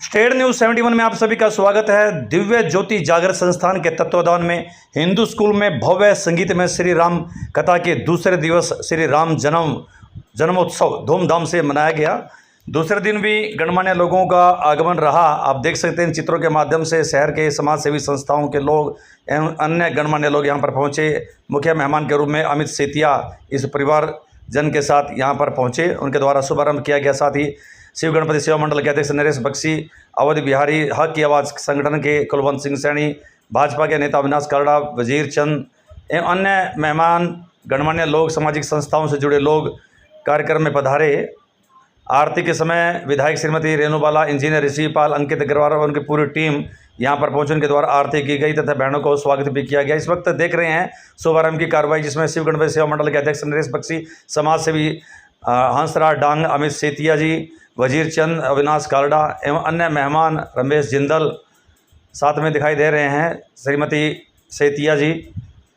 State news 71 में आप सभी का स्वागत है। दिव्य ज्योति जागरण संस्थान के तत्वाधान में हिंदू स्कूल में भव्य संगीत में श्री राम कथा के दूसरे दिवस श्री राम जन्मोत्सव धूमधाम से मनाया गया। दूसरे दिन भी गणमान्य लोगों का आगमन रहा। आप देख सकते हैं इन चित्रों के माध्यम से शहर के समाज सेवी संस्थाओं के लोग एवं अन्य गणमान्य लोग यहाँ पर पहुँचे। मुख्य मेहमान के रूप में अमित सेतिया इस परिवार जन के साथ यहाँ पर पहुँचे। उनके द्वारा शुभारंभ किया गया। साथ ही शिव गणपति सेवा मंडल के अध्यक्ष नरेश बख्शी, अवध बिहारी, हक की आवाज़ संगठन के कुलवंत सिंह सैनी, भाजपा के नेता अविनाश कालड़ा, वजीर चंद एवं अन्य मेहमान गणमान्य लोग, सामाजिक संस्थाओं से जुड़े लोग कार्यक्रम में पधारे। आरती के समय विधायक श्रीमती रेणुबाला, इंजीनियर ऋषिपाल, अंकित अग्रवाल और उनकी पूरी टीम यहाँ पर पहुंचे। उनके द्वारा आरती की गई तथा बहनों को स्वागत भी किया गया। इस वक्त देख रहे हैं शुभारंभ की कार्रवाई, जिसमें शिव गणपति सेवा मंडल के अध्यक्ष नरेश बख्शी, समाज सेवी हंसराज डांग, अमित सेतिया जी, वजीर चंद, अविनाश कालड़ा एवं अन्य मेहमान रमेश जिंदल साथ में दिखाई दे रहे हैं। श्रीमती सेतिया जी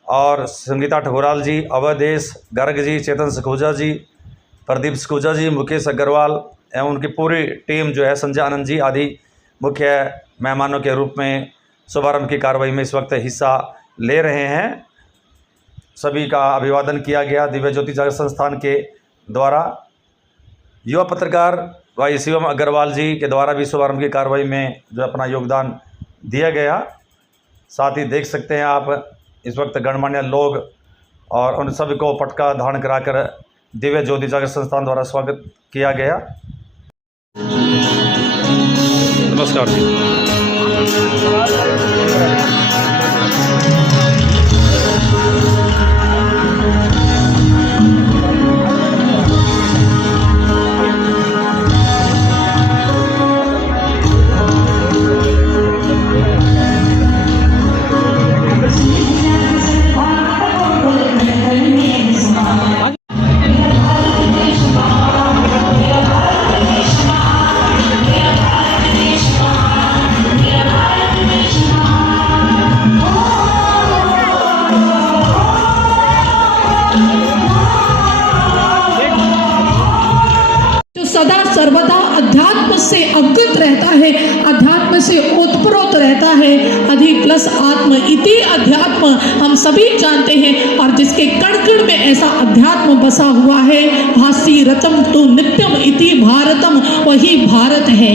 और संगीता ठकुराल जी, अवधेश गर्ग जी, चेतन सखूजा जी, प्रदीप सखूजा जी, मुकेश अग्रवाल एवं उनकी पूरी टीम जो है, संजय आनंद जी आदि मुख्य मेहमानों के रूप में शुभारंभ की कार्रवाई में इस वक्त हिस्सा ले रहे हैं। सभी का अभिवादन किया गया। दिव्य ज्योति जागरण संस्थान के द्वारा युवा पत्रकार भाई शिवम अग्रवाल जी के द्वारा भी शुभारंभ की कार्रवाई में जो अपना योगदान दिया गया। साथ ही देख सकते हैं आप इस वक्त गणमान्य लोग और उन सभी को पटका धारण कराकर दिव्य ज्योति जागरण संस्थान द्वारा स्वागत किया गया। नमस्कार जी। सदा सर्वदा अध्यात्म से अवगत रहता है, अध्यात्म से ओतप्रोत रहता है। अधि प्लस आत्म इति अध्यात्म हम सभी जानते हैं, और जिसके कण कण में ऐसा अध्यात्म बसा हुआ है, भासी रतम तो नित्यम इति भारतम, वही भारत है।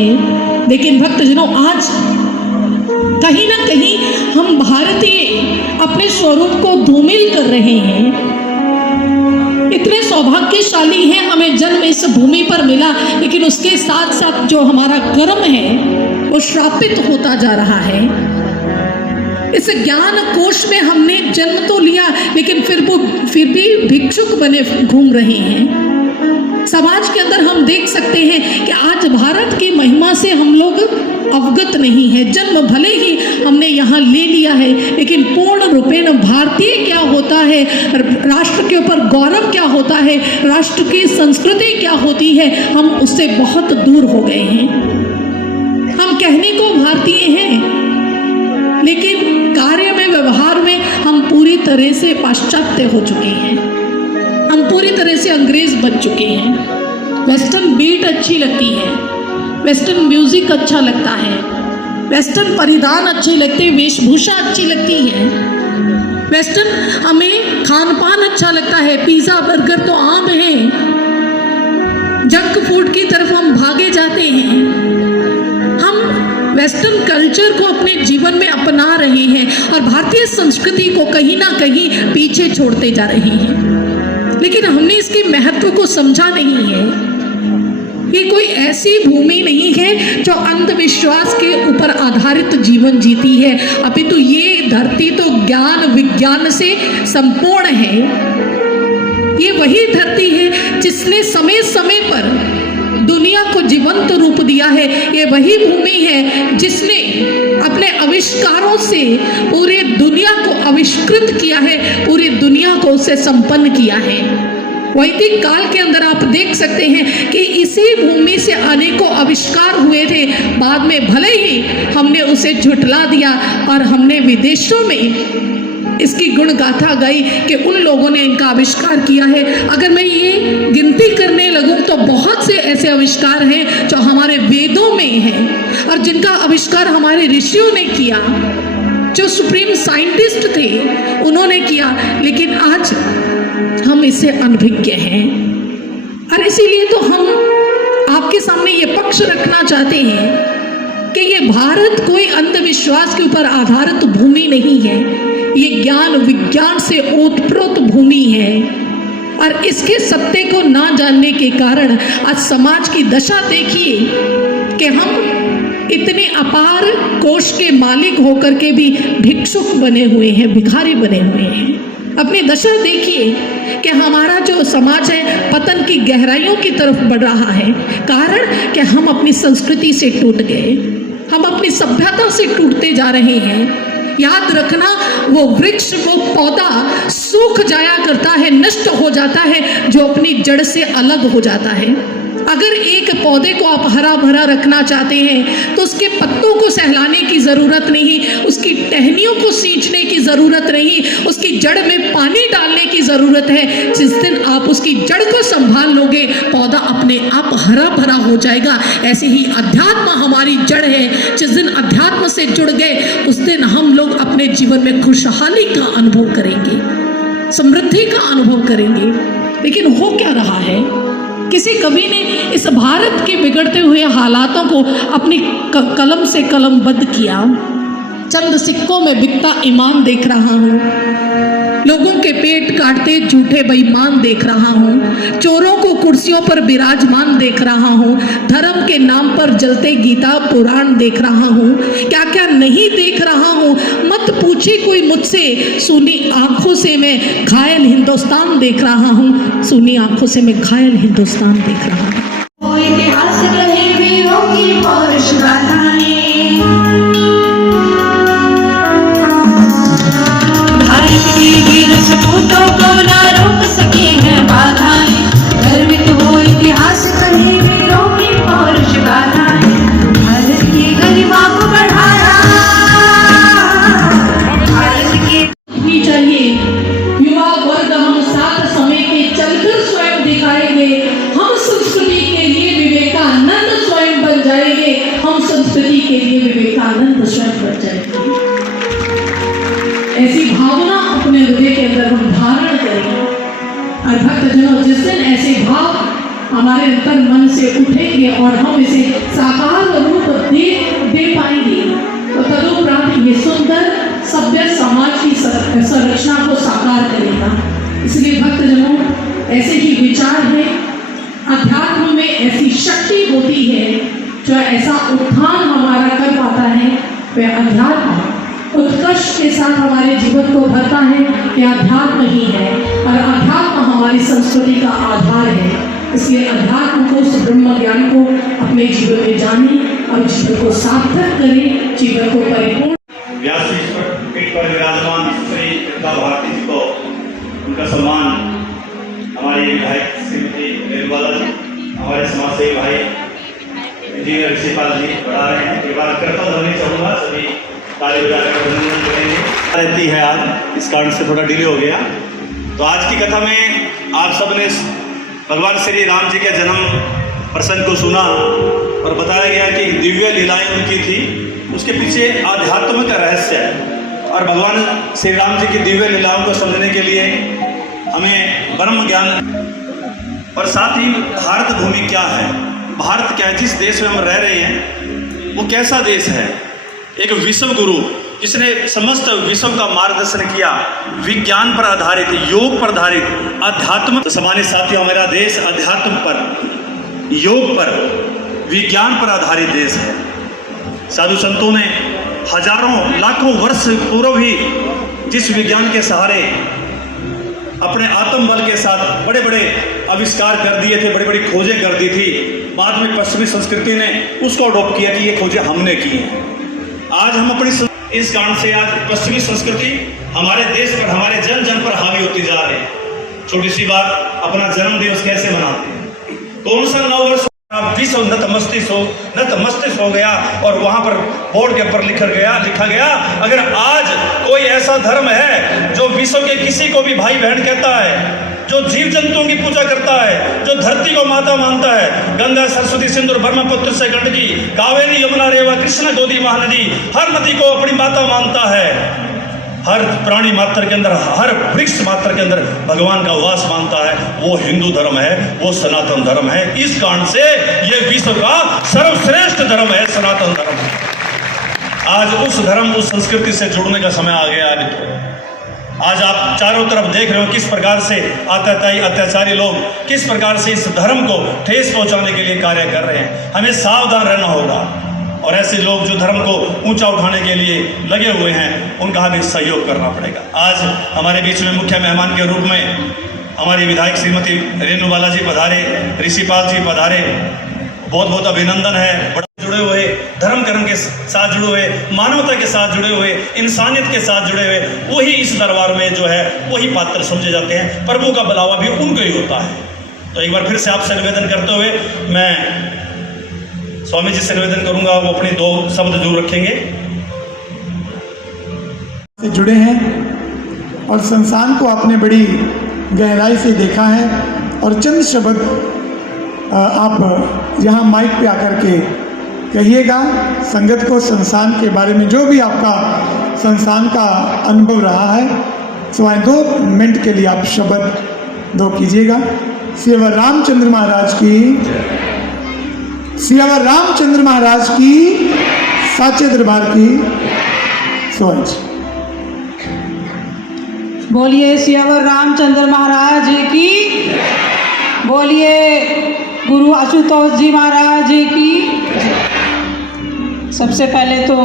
लेकिन भक्तजनों, आज कहीं ना कहीं हम भारतीय अपने स्वरूप को धूमिल कर रहे हैं। इतने सौभाग्यशाली हैं, हमें जन्म इस भूमि पर मिला, लेकिन उसके साथ साथ जो हमारा कर्म है वो श्रापित होता जा रहा है। इस ज्ञान कोश में हमने जन्म तो लिया, लेकिन फिर भी भिक्षुक बने घूम रहे हैं। समाज के अंदर हम देख सकते हैं कि आज भारत की महिमा से हम लोग अवगत नहीं है। जन्म भले ही हमने यहाँ ले लिया है, लेकिन पूर्ण रूपेण भारतीय क्या होता है, राष्ट्र के ऊपर गौरव क्या होता है, राष्ट्र की संस्कृति क्या होती है, हम उससे बहुत दूर हो गए हैं। हम कहने को भारतीय हैं, लेकिन कार्य में, व्यवहार में हम पूरी तरह से पाश्चात्य हो चुके हैं। हम पूरी तरह से अंग्रेज बन चुके हैं। वेस्टर्न बीट अच्छी लगती है, वेस्टर्न म्यूजिक अच्छा लगता है, वेस्टर्न परिधान अच्छे लगते हैं, वेशभूषा अच्छी लगती है, वेस्टर्न हमें खान पान अच्छा लगता है। पिज़्ज़ा बर्गर तो आम है, जंक फूड की तरफ हम भागे जाते हैं। हम वेस्टर्न कल्चर को अपने जीवन में अपना रहे हैं और भारतीय संस्कृति को कहीं ना कहीं पीछे छोड़ते जा रहे हैं। लेकिन हमने इसके महत्व को समझा नहीं है। ये कोई ऐसी भूमि नहीं है जो अंधविश्वास के ऊपर आधारित जीवन जीती है, अपितु ये धरती तो ज्ञान विज्ञान से संपूर्ण है। ये वही धरती है जिसने समय समय पर दुनिया को जीवंत रूप दिया है। ये वही भूमि है जिसने अपने आविष्कारों से पूरे दुनिया को आविष्कृत किया है, पूरी दुनिया को उससे संपन्न किया है। वैदिक काल के अंदर आप देख सकते हैं कि इसी भूमि से अनेकों आविष्कार हुए थे। बाद में भले ही हमने उसे झुठला दिया और हमने विदेशों में इसकी गुण गाथा गाई कि उन लोगों ने इनका आविष्कार किया है। अगर मैं ये गिनती करने लगूं तो बहुत से ऐसे आविष्कार हैं जो हमारे वेदों में हैं। और जिनका आविष्कार हमारे ऋषियों ने किया, जो सुप्रीम साइंटिस्ट थे उन्होंने किया, लेकिन आज हम इससे अनभिज्ञ हैं। और इसीलिए तो हम आपके सामने ये पक्ष रखना चाहते हैं कि ये भारत कोई अंधविश्वास के ऊपर आधारित भूमि नहीं है, ये ज्ञान विज्ञान से ओतप्रोत भूमि है। और इसके सत्य को ना जानने के कारण आज समाज की दशा देखिए कि हम इतने अपार कोष के मालिक होकर के भी भिक्षुक बने हुए हैं, भिखारी बने हुए हैं। अपनी दशा देखिए कि हमारा जो समाज है पतन की गहराइयों की तरफ बढ़ रहा है। कारण कि हम अपनी संस्कृति से टूट गए, हम अपनी सभ्यता से टूटते जा रहे हैं। याद रखना, वो वृक्ष, वो पौधा सूख जाया करता है, नष्ट हो जाता है जो अपनी जड़ से अलग हो जाता है। अगर एक पौधे को आप हरा भरा रखना चाहते हैं तो उसके पत्तों को सहलाने की ज़रूरत नहीं, उसकी टहनियों को सींचने की ज़रूरत नहीं, उसकी जड़ में पानी डालने की ज़रूरत है। जिस दिन आप उसकी जड़ को संभाल लोगे, पौधा अपने आप हरा भरा हो जाएगा। ऐसे ही अध्यात्म हमारी जड़ है। जिस दिन अध्यात्म से जुड़ गए, उस दिन हम लोग अपने जीवन में खुशहाली का अनुभव करेंगे, समृद्धि का अनुभव करेंगे। लेकिन हो क्या रहा है, किसी कवि ने इस भारत के बिगड़ते हुए हालातों को अपनी कलम से कलमबद्ध किया। चंद सिक्कों में बिकता ईमान देख रहा हूँ, लोगों के पेट काटते झूठे बेईमान देख रहा हूँ, चोरों को कुर्सियों पर विराजमान देख रहा हूँ, धर्म के नाम पर जलते गीता पुराण देख रहा हूँ। क्या क्या नहीं देख रहा हूँ मत पूछे कोई मुझसे, सुनी आंखों से मैं घायल हिंदुस्तान देख रहा हूँ, सुनी आंखों से मैं घायल हिंदुस्तान देख रहा हूँ। वो इतिहास कहे वीरों की पौरुष गाथाएं, भारत की वीर सपूतों को ना रोक सके हैं बाधाएं। गर्वित हो इतिहास कहे वीरों की पौरुष गाथाएं, भारत की गरिमा को बढ़ाया, भारत की भी चाहिए। युवा वर्ग हम साथ समय के चलकर स्वयं दिखाएंगे, हम संस्कृति के लिए विवेकानंद स्वयं बन जाएंगे, हम संस्कृति के लिए विवेकानंद स्वयं बन जाएंगे। ऐसी भावना अपने हृदय के अंदर हम धारण करेंगे। और भक्तजनों, जिस दिन ऐसे भाव हमारे अंतर मन से उठेंगे और हम इसे साकार रूप दे पाएंगे, तो तदुपरांत ये सुंदर सभ्य समाज की संरचना को साकार करेगा। इसलिए भक्तजनों, ऐसे ही विचार है, अध्यात्म में ऐसी शक्ति होती है जो ऐसा उत्थान हमारा कर पाता है। वह अध्यात्म उत्कर्ष के साथ हमारे जीवन को भरता है, यह अध्यात्म ही है। और अध्यात्म हमारी संस्कृति का आधार है। इसलिए अध्यात्म को, उस ब्रह्म ज्ञान को अपने जीवन में जाने और जीवन को सार्थक करें, जीवन को परिपूर्ण। व्यास पीठ पर विराजमान श्री गीता भारती जी को उनका सम्मान हमारे विधायक श्रीमती निर्मला जी, हमारे समाज सेवी भाई इंजीनियर ऋषिपाल जी बढ़ा रहे हैं। एक बार कृतज्ञ होने चाहूँगा, सभी ताली बजाकर अभिनंदन करेंगे। रहती है आज, इस कारण से थोड़ा डिले हो गया। तो आज की कथा में आप सबने भगवान श्री राम जी के जन्म प्रसंग को सुना और बताया गया कि दिव्य लीलाएं उनकी थी, उसके पीछे आध्यात्म का रहस्य है। और भगवान श्री राम जी की दिव्य लीलाओं को समझने के लिए हमें ब्रह्म ज्ञान और साथ ही भारत भूमि क्या है, भारत क्या है, जिस देश में हम रह रहे हैं वो कैसा देश है। एक विश्व गुरु जिसने समस्त विश्व का मार्गदर्शन किया, विज्ञान पर आधारित, योग पर आधारित, अध्यात्म। तो सामान्य साथियों, हमारा देश अध्यात्म पर, योग पर, विज्ञान पर आधारित देश है। साधु संतों ने हजारों लाखों वर्ष पूर्व ही जिस विज्ञान के सहारे अपने आत्म बल के साथ बड़े बड़े आविष्कार कर दिए थे, बड़ी बड़ी खोजें कर दी थी, बाद में पश्चिमी संस्कृति ने उसको अडॉप्ट किया कि ये खोजें हमने की हैं। आज हम अपनी इस कारण से आज पश्चिमी संस्कृति हमारे देश पर, हमारे जन जन पर हावी होती जा रही है। छोटी सी बात, अपना जन्म दिवस कैसे मनाते हैं? कौन सा 9 वर्ष विश्व नतमस्तक हो गया और वहां पर बोर्ड के ऊपर लिखा गया अगर आज कोई ऐसा धर्म है जो विश्व के किसी को भी भाई बहन कहता है जो जीव जंतुओं की पूजा करता है, जो धरती को माता मानता है, गंगा सरस्वती सिंधु ब्रह्मपुत्र से गंडकी कावेरी यमुना रेवा कृष्ण गोदी महानदी, हर नदी को अपनी माता मानता है, हर प्राणी मात्र के अंदर, हर वृक्ष मात्र के अंदर भगवान का वास मानता है, वो हिंदू धर्म है, वो सनातन धर्म है। इस कारण से ये विश्व का सर्वश्रेष्ठ धर्म है सनातन धर्म। आज उस धर्म, उस संस्कृति से जुड़ने का समय आ गया है। तो आज आप चारों तरफ देख रहे हो किस प्रकार से अत्याचारी लोग किस प्रकार से इस धर्म को ठेस पहुंचाने के लिए कार्य कर रहे हैं। हमें सावधान रहना होगा और ऐसे लोग जो धर्म को ऊंचा उठाने के लिए लगे हुए हैं उनका हमें सहयोग करना पड़ेगा। आज हमारे बीच में मुख्य मेहमान के रूप में हमारी विधायक श्रीमती रेणु बालाजी पधारे, ऋषिपाल जी पधारे, बहुत बहुत अभिनंदन है। बड़ा जुड़े हुए, धर्म कर्म के साथ जुड़े हुए, मानवता के साथ जुड़े हुए, इंसानियत के साथ जुड़े हुए, वही इस दरबार में जो है वही पात्र समझे जाते हैं। प्रभु का बुलावा भी उनको ही होता है। तो एक बार फिर से आपसे निवेदन करते हुए मैं स्वामी जी से निवेदन करूंगा, वो अपने 2 शब्द जरूर रखेंगे। से जुड़े हैं और संस्थान को आपने बड़ी गहराई से देखा है और चंद शब्द आप यहाँ माइक पे आकर के कहिएगा संगत को संस्थान के बारे में, जो भी आपका संस्थान का अनुभव रहा है। सिवाय 2 मिनट के लिए आप शब्द 2 कीजिएगा। सेवा रामचंद्र महाराज की, सियावर रामचंद्र महाराज की, साचे दरबार की सोच। बोलिए सियावर रामचंद्र महाराज की, बोलिए गुरु आशुतोष जी महाराज की। सबसे पहले तो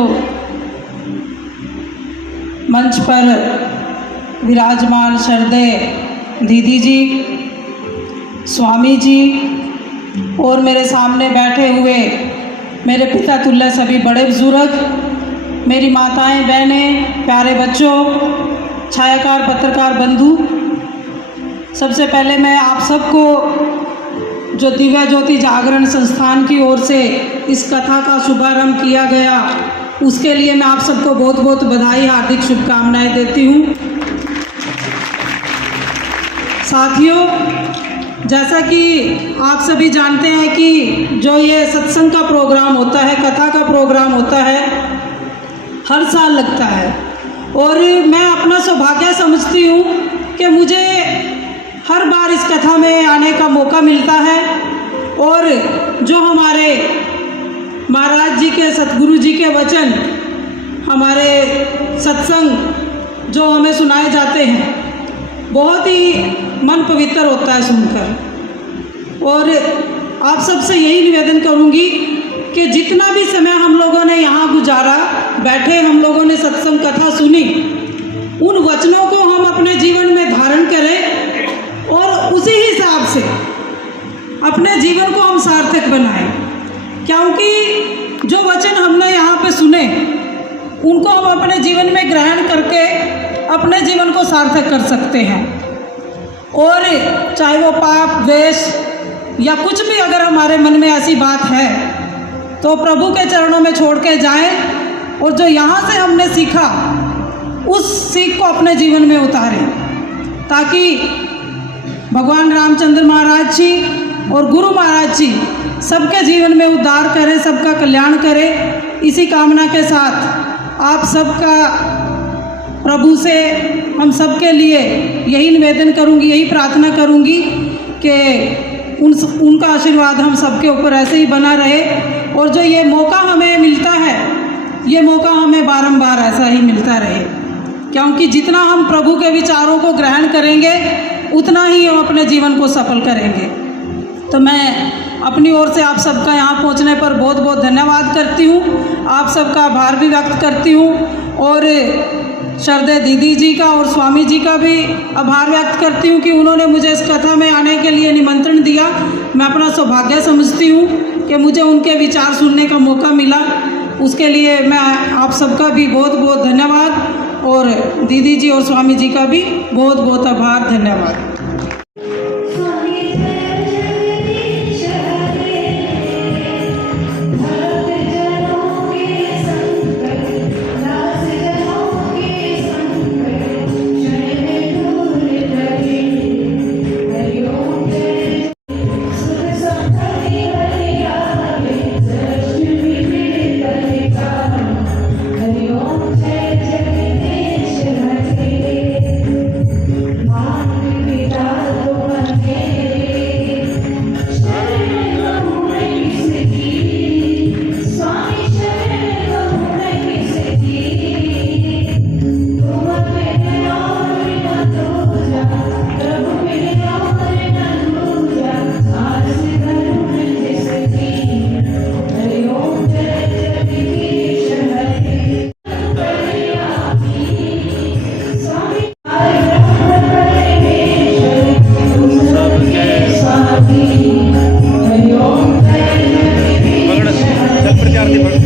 मंच पर विराजमान श्रद्धे दीदी जी, स्वामी जी और मेरे सामने बैठे हुए मेरे पिता तुल्य सभी बड़े बुजुर्ग, मेरी माताएं, बहनें, प्यारे बच्चों, छायाकार पत्रकार बंधु, सबसे पहले मैं आप सबको जो दिव्य ज्योति जागरण संस्थान की ओर से इस कथा का शुभारंभ किया गया उसके लिए मैं आप सबको बहुत बहुत बधाई, हार्दिक शुभकामनाएं देती हूँ। साथियों, जैसा कि आप सभी जानते हैं कि जो ये सत्संग का प्रोग्राम होता है, कथा का प्रोग्राम होता है, हर साल लगता है और मैं अपना सौभाग्य समझती हूँ कि मुझे हर बार इस कथा में आने का मौका मिलता है और जो हमारे महाराज जी के, सतगुरु जी के वचन, हमारे सत्संग जो हमें सुनाए जाते हैं, बहुत ही मन पवित्र होता है सुनकर। और आप सबसे यही निवेदन करूंगी कि जितना भी समय हम लोगों ने यहाँ गुजारा, बैठे हम लोगों ने सत्संग कथा सुनी, उन वचनों को हम अपने जीवन में धारण करें और उसी हिसाब से अपने जीवन को हम सार्थक बनाएं। क्योंकि जो वचन हमने यहाँ पे सुने उनको हम अपने जीवन में ग्रहण करके अपने जीवन को सार्थक कर सकते हैं। और चाहे वो पाप, द्वेष या कुछ भी अगर हमारे मन में ऐसी बात है तो प्रभु के चरणों में छोड़ के जाएं और जो यहाँ से हमने सीखा उस सीख को अपने जीवन में उतारें, ताकि भगवान रामचंद्र महाराज जी और गुरु महाराज जी सबके जीवन में उद्धार करें, सबका कल्याण करें। इसी कामना के साथ आप सबका प्रभु से हम सबके लिए यही निवेदन करूंगी, यही प्रार्थना करूंगी कि उनका आशीर्वाद हम सबके ऊपर ऐसे ही बना रहे और जो ये मौका हमें मिलता है, ये मौका हमें बारंबार ऐसा ही मिलता रहे। क्योंकि जितना हम प्रभु के विचारों को ग्रहण करेंगे उतना ही हम अपने जीवन को सफल करेंगे। तो मैं अपनी ओर से आप सबका यहाँ पहुँचने पर बहुत बहुत धन्यवाद करती हूँ, आप सबका आभार भी व्यक्त करती हूँ और श्रद्धेय दीदी जी का और स्वामी जी का भी आभार व्यक्त करती हूँ कि उन्होंने मुझे इस कथा में आने के लिए निमंत्रण दिया। मैं अपना सौभाग्य समझती हूँ कि मुझे उनके विचार सुनने का मौका मिला। उसके लिए मैं आप सबका भी बहुत बहुत धन्यवाद और दीदी जी और स्वामी जी का भी बहुत बहुत आभार, धन्यवाद।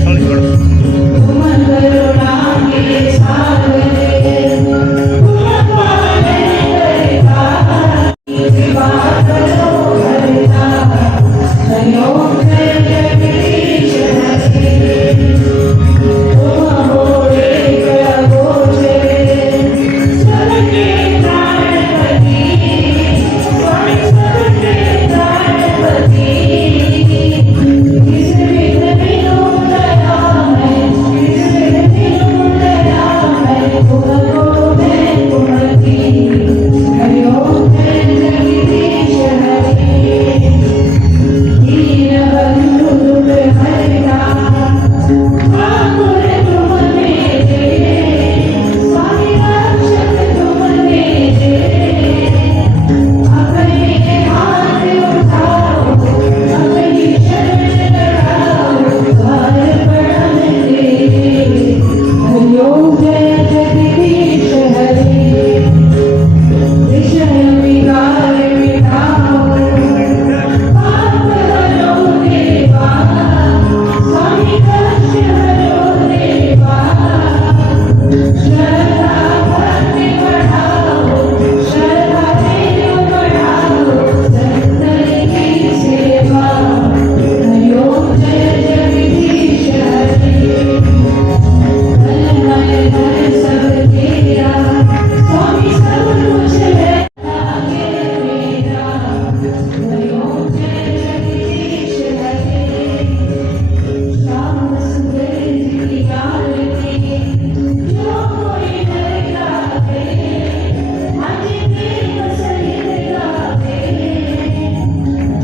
तुम करुणा के सागरे तुम पावन करता कृपा करो हरता संयोग जगदीश हरे तुम हो एक अगोचरे सबके प्राणपति स्वामी सबके प्राणपति किस विघ्न विनोद दया है किस विघ्न विनोद दया है तुमको मैं तुमकी हरिओम जय जगदीश हरे दीन बंधु दुख हरता ठाकुर तुम मेरे स्वामी रक्षक तुम मेरे अपने हाथ उठाओ अपनी शरण लगाओ द्वार प्रणम तेरे हरिओम जय जगदीश हरे विषय विकार मिटाओ पाप हरो देवा स्वामी कष्ट हरो देवा श्रद्धा भक्ति बढ़ाओ श्रद्धा तेज बढ़ाओ संतन की सेवा हरिओम जय जगदीश हरे धन मन धन सब तेरा स्वामी सब कुछ है आगे मेरा हरिओम जय जगदीश हरे श्याम सुंदर जी आरती जो कोई नर गावे आज देव सहित गावे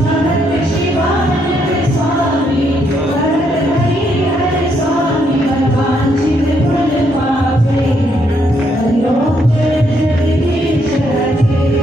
महत शिवानंद स्वामी हर हरि स्वामी मनवांछित फल पावे हरिओम जय जगदीश हरे